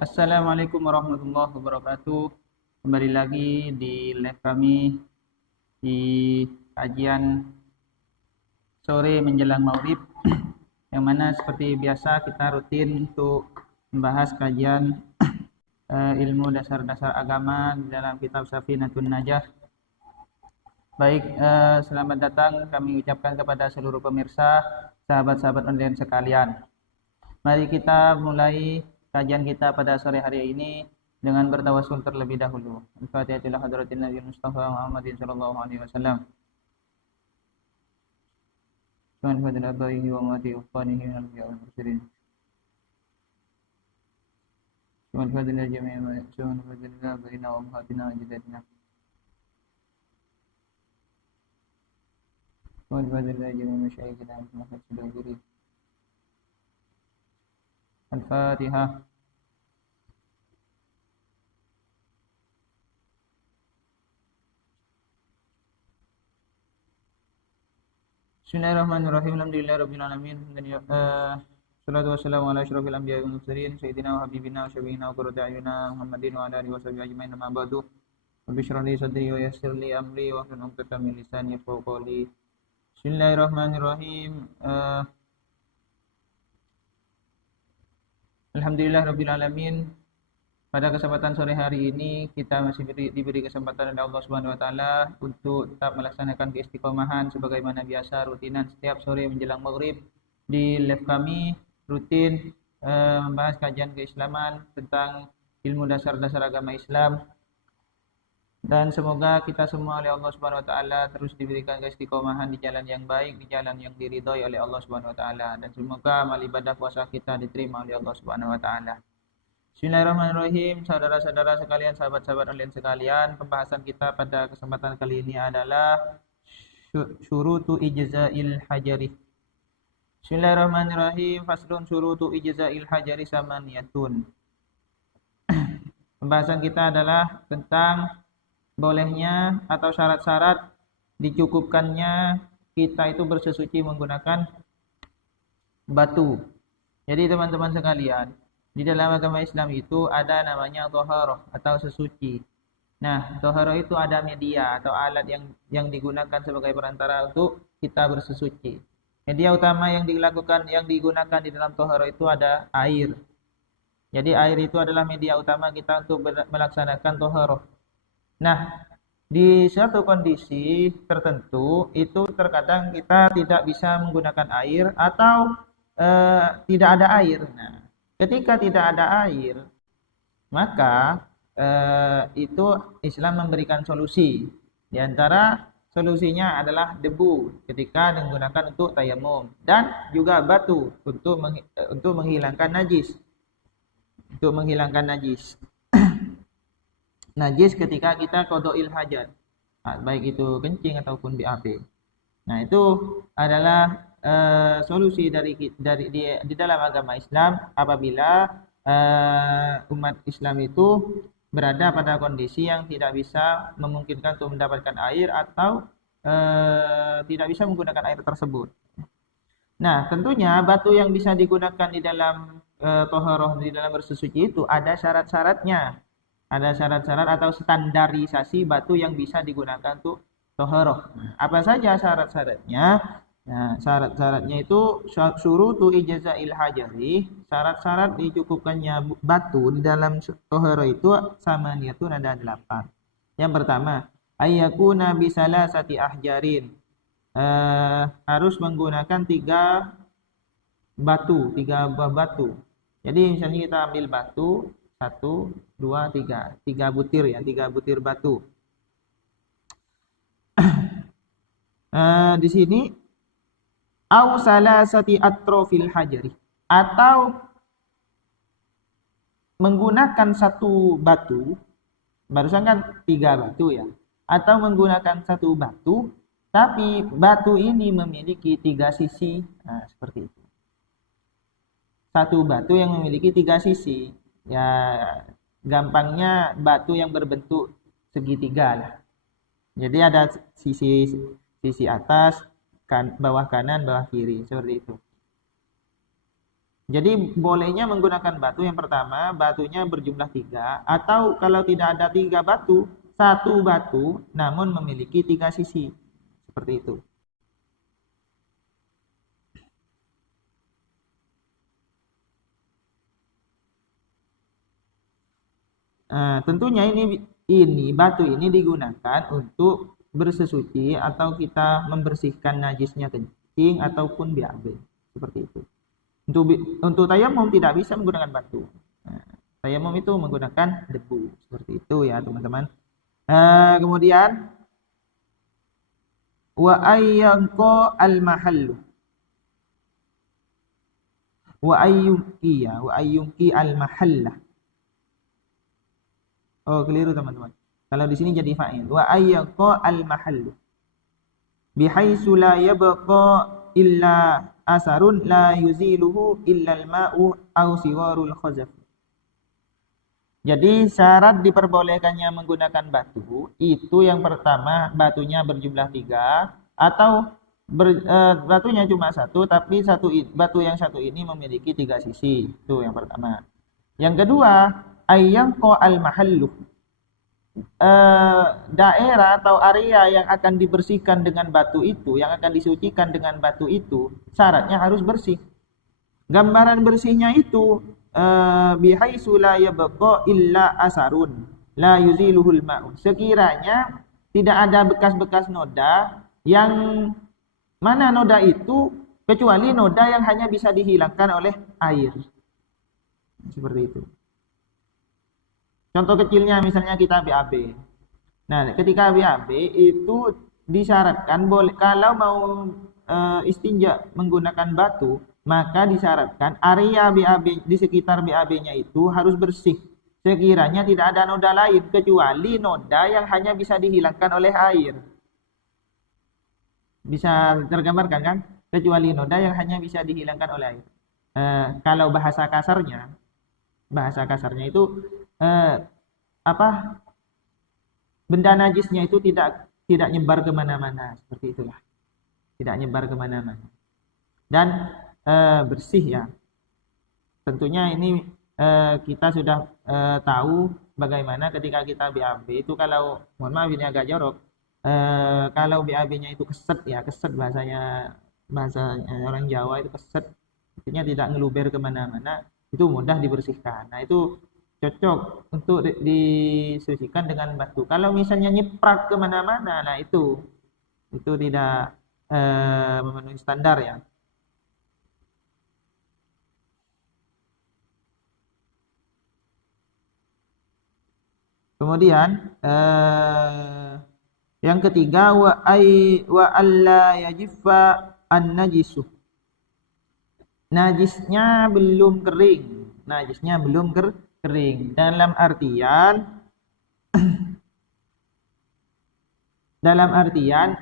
Assalamualaikum warahmatullahi wabarakatuh. Kembali lagi di live kami di kajian sore menjelang maghrib, yang mana seperti biasa kita rutin untuk membahas kajian ilmu dasar-dasar agama di dalam kitab Safinatun Najah. Baik, selamat datang kami ucapkan kepada seluruh pemirsa, sahabat-sahabat online sekalian. Mari kita mulai kajian kita pada sore hari ini dengan bertawasul terlebih dahulu. Al-Fatihah ila hadratin Nabi Mustafa Muhammadin sallallahu alaihi wasallam. Subhanahu wa ta'ala ba'ihi wa mati ufanihi wa nabiya wa mursalin. Subhanahu wa ta'ala jami'a wa subhanahu wa ta'ala baina wa umhatina wa jidatina. Subhanahu wa ta'ala jami'a masyayikhina wa mahad sudahiri. Al-Fatihah. Bismillahirrahmanirrahim. Alhamdulillahirabbil alamin. Salatu wassalamu ala asyrofil anbiya'i wal mursalin sayyidina wa habibina wa syafi'ina wa qurrati a'yunina Muhammadin wa ala alihi washabihi ajmain. Amma ba'du. Rabbi shrah li sadri wa yassir li amri wa hlul 'uqdatam min lisani yafqahu qawli. Bismillahirrahmanirrahim. Alhamdulillahirabbil alamin. Pada kesempatan sore hari ini kita masih diberi kesempatan oleh Allah Subhanahu wa taala untuk tetap melaksanakan keistiqomahan sebagaimana biasa rutinan setiap sore menjelang maghrib di live kami rutin membahas kajian keislaman tentang ilmu dasar-dasar agama Islam, dan semoga kita semua oleh Allah Subhanahu wa taala terus diberikan keistiqomahan di jalan yang baik, di jalan yang diridhai oleh Allah Subhanahu wa taala, dan semoga amal ibadah puasa kita diterima oleh Allah Subhanahu wa taala. Bismillahirrahmanirrahim. Saudara-saudara sekalian, sahabat-sahabat online sekalian, pembahasan kita pada kesempatan kali ini adalah syurutu ijza'il hajari. Bismillahirrahmanirrahim. Faslun syurutu ijza'il hajari samaniyatun. Pembahasan kita adalah tentang bolehnya atau syarat-syarat dicukupkannya kita itu bersesuci menggunakan batu. Jadi teman-teman sekalian, di dalam agama Islam itu ada namanya thaharah atau sesuci. Nah, thaharah itu ada media atau alat yang digunakan sebagai perantara untuk kita bersesuci. Media utama yang digunakan di dalam thaharah itu ada air. Jadi air itu adalah media utama kita untuk melaksanakan thaharah. Nah, di suatu kondisi tertentu itu terkadang kita tidak bisa menggunakan air atau tidak ada air. Nah, ketika tidak ada air, maka itu Islam memberikan solusi. Di antara solusinya adalah debu ketika digunakan untuk tayamum, dan juga batu untuk menghilangkan najis. Untuk menghilangkan najis. Najis ketika kita qada'il hajat, baik itu kencing ataupun BAB. Nah, itu adalah solusi di dalam agama Islam apabila umat Islam itu berada pada kondisi yang tidak bisa memungkinkan untuk mendapatkan air atau tidak bisa menggunakan air tersebut. Nah, tentunya batu yang bisa digunakan di dalam thaharah, di dalam bersesuci itu ada syarat-syaratnya. Ada syarat-syarat atau standarisasi batu yang bisa digunakan untuk thaharah. Apa saja syarat-syaratnya? Nah, syarat-syaratnya itu syurutu ijza'il hajari, syarat-syarat dicukupkannya batu di dalam thaharah itu samaniyatun, ada 8. Yang pertama, ayyakuna bisalasati ahjarin. Harus menggunakan 3 buah batu. Jadi misalnya kita ambil batu 1, 2, 3. 3 butir ya, 3 butir batu. Di sini au salasati atrofil hajari, atau menggunakan 1 batu, barusan kan 3 batu ya, atau menggunakan 1 batu tapi batu ini memiliki 3 sisi. Nah, seperti itu. 1 batu yang memiliki 3 sisi, ya gampangnya batu yang berbentuk segitiga lah. Jadi ada sisi atas, bawah kanan, bawah kiri, seperti itu. Jadi bolehnya menggunakan batu yang pertama, batunya berjumlah 3, atau kalau tidak ada 3 batu, 1 batu namun memiliki 3 sisi. Seperti itu. Tentunya ini batu ini digunakan untuk bersesuci atau kita membersihkan najisnya kencing ataupun BAB. Seperti itu. Untuk tayamum tidak bisa menggunakan batu. Tayamum itu menggunakan debu. Seperti itu ya teman-teman. Kemudian wa ayyanqa al-mahallu. Wa ayyunki al-mahallah. Oh, keliru teman-teman. Kalau di sini jadi fa'il. Wa ayyaqa al-mahallu. Bihaitsu la yabqa illa asarun la yuziluhu illa al-ma'u aw siwarul khazaf. Jadi syarat diperbolehkannya menggunakan batu itu yang pertama batunya berjumlah 3 atau batunya cuma 1 tapi batu yang satu ini memiliki 3 sisi. Itu yang pertama. Yang kedua, ayyanqa al-mahallu. Daerah atau area yang akan dibersihkan dengan batu itu, yang akan disucikan dengan batu itu, syaratnya harus bersih. Gambaran bersihnya itu bihaitsu la yabqa illa asarun la yuziluhul ma'u. Sekiranya tidak ada bekas-bekas noda yang mana noda itu kecuali noda yang hanya bisa dihilangkan oleh air. Seperti itu. Contoh kecilnya misalnya kita BAB. Nah, ketika BAB itu disyaratkan boleh kalau mau istinja menggunakan batu, maka disyaratkan area BAB di sekitar BAB-nya itu harus bersih. Sekiranya tidak ada noda lain kecuali noda yang hanya bisa dihilangkan oleh air. Bisa tergambarkan kan? Kecuali noda yang hanya bisa dihilangkan oleh air. Kalau bahasa kasarnya itu benda najisnya itu tidak nyebar kemana-mana, seperti itulah, tidak nyebar kemana-mana dan bersih ya. Tentunya ini kita sudah tahu bagaimana ketika kita BAB itu, kalau mohon maaf ini agak jorok, kalau BAB-nya itu keset bahasanya orang Jawa itu keset, artinya tidak ngeluber kemana-mana, itu mudah dibersihkan. Nah itu cocok untuk disucikan dengan batu. Kalau misalnya nyiprat kemana-mana, nah itu tidak memenuhi standar ya. Kemudian yang ketiga wa alla yajiffa an-najisu. Najisnya belum kering. Dalam artian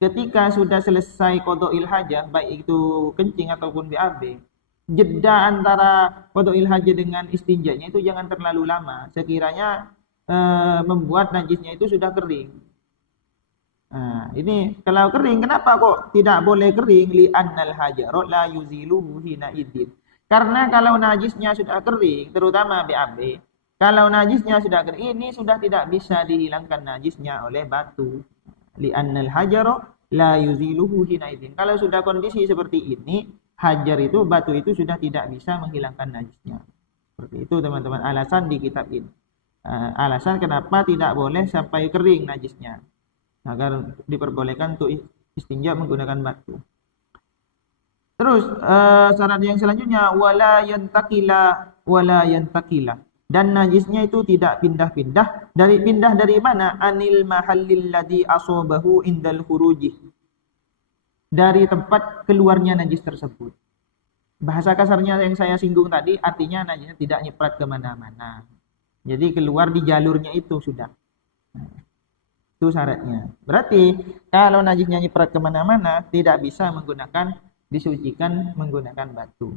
ketika sudah selesai qada'il hajah, baik itu kencing ataupun BAB, jeda antara qada'il hajah dengan istinjanya itu jangan terlalu lama, sekiranya membuat najisnya itu sudah kering. Nah, ini kalau kering, kenapa kok tidak boleh kering? Li'annal hajarot la yuziluhu hina idin. Karena kalau najisnya sudah kering, terutama BAB, kalau najisnya sudah kering, ini sudah tidak bisa dihilangkan najisnya oleh batu. Li'annal hajarot la yuziluhu hina idin. Kalau sudah kondisi seperti ini, batu itu sudah tidak bisa menghilangkan najisnya. Seperti itu teman-teman, alasan di kitab ini. Alasan kenapa tidak boleh sampai kering najisnya, agar diperbolehkan untuk istinja menggunakan batu. Terus syarat yang selanjutnya wala yantakila, dan najisnya itu tidak pindah-pindah. Pindah dari mana? Anil mahallil ladzi asabahu indal khuruji, dari tempat keluarnya najis tersebut. Bahasa kasarnya yang saya singgung tadi, artinya najisnya tidak nyeprat kemana-mana, jadi keluar di jalurnya itu sudah. Itu syaratnya. Berarti kalau najisnya nyiprat kemana-mana, tidak bisa disucikan menggunakan batu.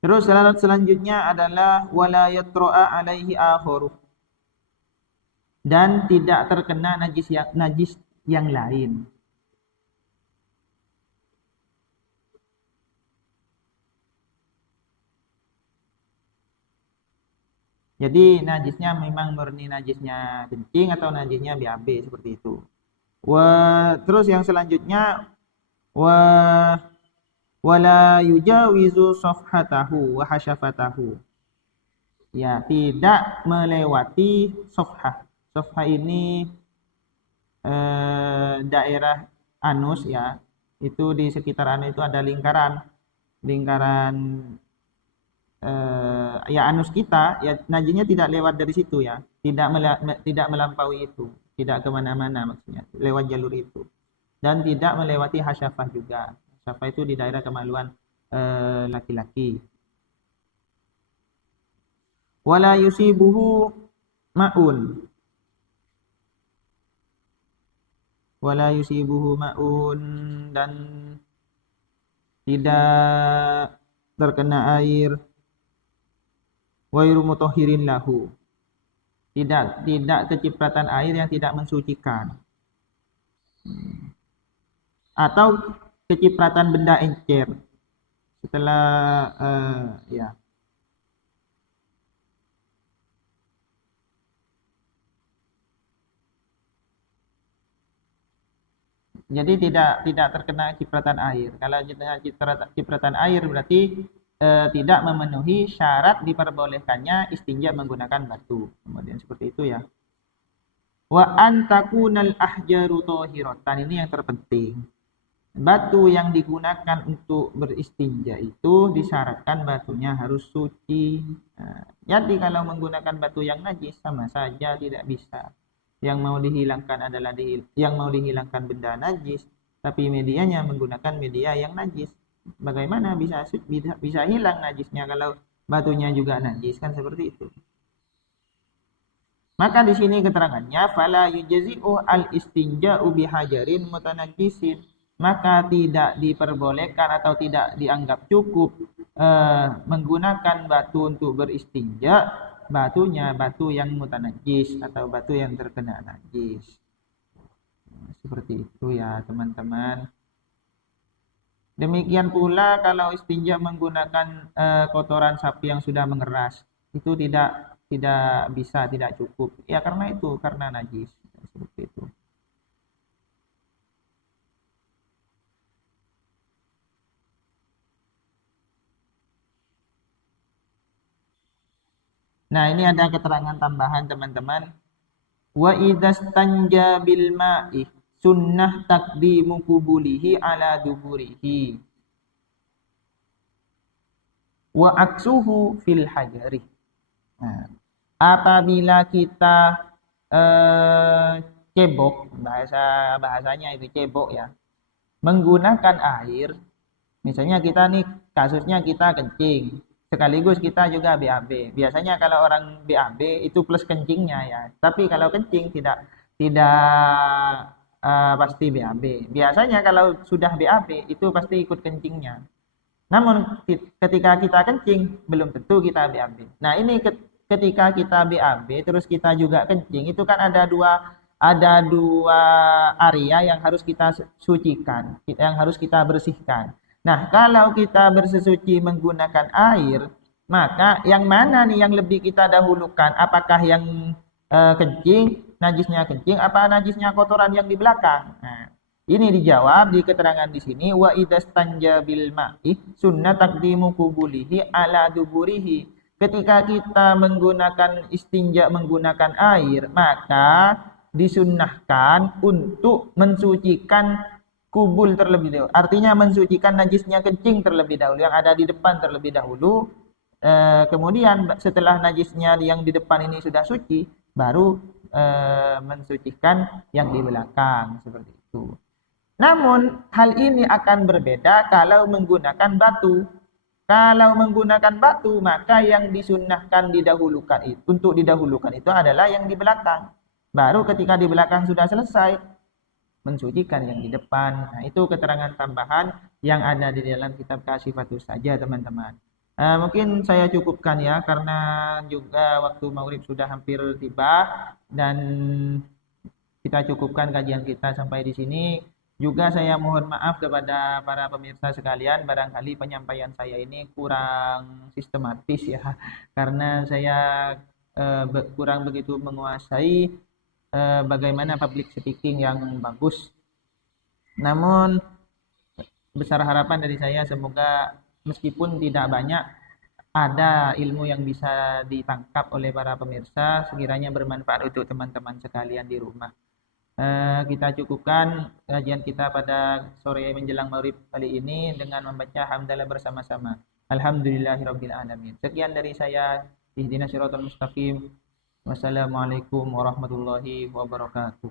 Terus syarat selanjutnya adalah wala yatra'a alaihi akharu, dan tidak terkena najis yang lain. Jadi najisnya memang murni najisnya kencing atau najisnya BAB seperti itu. Terus yang selanjutnya wa wala yujawizu safhatahu wa hasyafatahu. Ya, tidak melewati safhah. Safhah ini daerah anus ya. Itu di sekitar anus itu ada lingkaran ya anus kita, ya najisnya tidak lewat dari situ ya, tidak melampaui itu, tidak kemana-mana maksudnya, lewat jalur itu, dan tidak melewati hasyafah juga. Hasyafah itu di daerah kemaluan laki-laki. Wala yusibuhu ma'un, wala yusibuhu ma'un, dan tidak terkena air, wairu mutahhirin lahu, tidak kecipratan air yang tidak mensucikan, atau kecipratan benda encer setelah ya. Jadi tidak terkena cipratan air. Kalau cipratan air berarti tidak memenuhi syarat diperbolehkannya istinja menggunakan batu. Kemudian seperti itu ya. Wa antakunal ahjaru thahiratan, ini yang terpenting. Batu yang digunakan untuk beristinja itu disyaratkan batunya harus suci. Nah, jadi kalau menggunakan batu yang najis sama saja tidak bisa. Yang mau dihilangkan adalah yang mau dihilangkan benda najis, tapi medianya menggunakan media yang najis. Bagaimana bisa hilang najisnya kalau batunya juga najis, kan seperti itu. Maka di sini keterangannya fala yujzi'u al-istinja'u bihajarin mutanajjisin, maka tidak diperbolehkan atau tidak dianggap cukup menggunakan batu untuk beristinja, batunya batu yang mutanajjis atau batu yang terkena najis. Seperti itu ya teman-teman. Demikian pula kalau istinja menggunakan kotoran sapi yang sudah mengeras, itu tidak bisa, tidak cukup. Ya karena najis. Seperti itu. Nah, ini ada keterangan tambahan teman-teman. Wa idastanja bil ma'i sunnah taqdimu kubulihi ala duburihi wa aksuhu fil hajari. Nah, apabila kita cebok, bahasanya itu cebok ya, menggunakan air, misalnya kita nih kasusnya kita kencing, sekaligus kita juga BAB. Biasanya kalau orang BAB itu plus kencingnya ya. Tapi kalau kencing tidak pasti BAB. Biasanya kalau sudah BAB itu pasti ikut kencingnya. Namun ketika kita kencing belum tentu kita BAB. Nah, ini ketika kita BAB terus kita juga kencing, itu kan ada dua area yang harus kita sucikan, yang harus kita bersihkan. Nah, kalau kita bersesuci menggunakan air, maka yang mana nih yang lebih kita dahulukan? Apakah yang kencing, najisnya kencing, apa najisnya kotoran yang di belakang? Nah, ini dijawab di keterangan di sini, wa idastanja bil ma'i sunnah taqdimu kubulihi ala duburihi. Ketika kita menggunakan istinja menggunakan air, maka disunnahkan untuk mensucikan kubul terlebih dahulu. Artinya mensucikan najisnya kencing terlebih dahulu, yang ada di depan terlebih dahulu. Kemudian setelah najisnya yang di depan ini sudah suci, baru mensucikan yang di belakang, seperti itu. Namun hal ini akan berbeda kalau menggunakan batu. Kalau menggunakan batu, maka yang disunnahkan didahulukan itu, untuk didahulukan itu adalah yang di belakang. Baru ketika di belakang sudah selesai, mensucikan yang di depan. Nah, itu keterangan tambahan yang ada di dalam kitab Kasyifatus Saja, teman-teman. Mungkin saya cukupkan ya, karena juga waktu maghrib sudah hampir tiba, dan kita cukupkan kajian kita sampai di sini. Juga saya mohon maaf kepada para pemirsa sekalian, barangkali penyampaian saya ini kurang sistematis ya, karena saya kurang begitu menguasai bagaimana public speaking yang bagus. Namun besar harapan dari saya, semoga meskipun tidak banyak, ada ilmu yang bisa ditangkap oleh para pemirsa, sekiranya bermanfaat untuk teman-teman sekalian di rumah. Kita cukupkan kajian kita pada sore menjelang maghrib kali ini dengan membaca hamdalah bersama-sama. Alhamdulillahirabbil alamin. Sekian dari saya. Ihdinas siratal mustaqim. Wassalamualaikum warahmatullahi wabarakatuh.